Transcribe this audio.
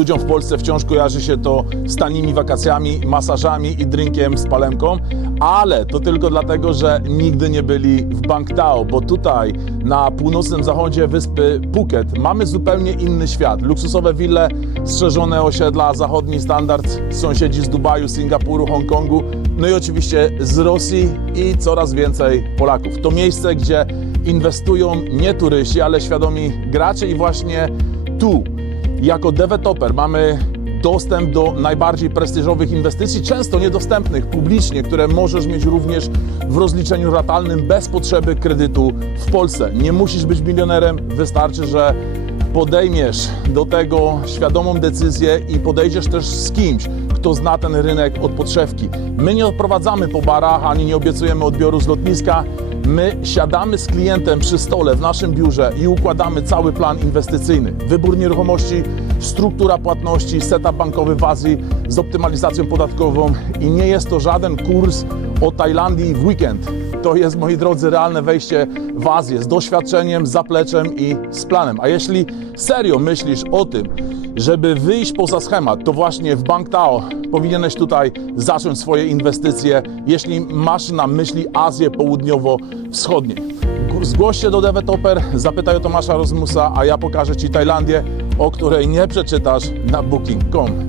Ludziom w Polsce wciąż kojarzy się to z tanimi wakacjami, masażami i drinkiem z palemką, ale to tylko dlatego, że nigdy nie byli w Bangtao, bo tutaj na północnym zachodzie wyspy Phuket mamy zupełnie inny świat. Luksusowe wille, strzeżone osiedla, zachodni standard, sąsiedzi z Dubaju, Singapuru, Hongkongu, no i oczywiście z Rosji i coraz więcej Polaków. To miejsce, gdzie inwestują nie turyści, ale świadomi gracze i właśnie tu jako deweloper mamy dostęp do najbardziej prestiżowych inwestycji, często niedostępnych publicznie, które możesz mieć również w rozliczeniu ratalnym bez potrzeby kredytu w Polsce. Nie musisz być milionerem, wystarczy, że podejmiesz do tego świadomą decyzję i podejdziesz też z kimś, kto zna ten rynek od podszewki. My nie odprowadzamy po barach, ani nie obiecujemy odbioru z lotniska. My siadamy z klientem przy stole w naszym biurze i układamy cały plan inwestycyjny. Wybór nieruchomości, struktura płatności, setup bankowy w Azji z optymalizacją podatkową i nie jest to żaden kurs o Tajlandii w weekend. To jest, moi drodzy, realne wejście w Azję z doświadczeniem, zapleczem i z planem. A jeśli serio myślisz o tym, żeby wyjść poza schemat, to właśnie w Bangtao powinieneś tutaj zacząć swoje inwestycje, jeśli masz na myśli Azję Południowo-Wschodnią. Zgłoś się do Developer, zapytaj o Tomasza Rozmusa, a ja pokażę Ci Tajlandię, o której nie przeczytasz na booking.com.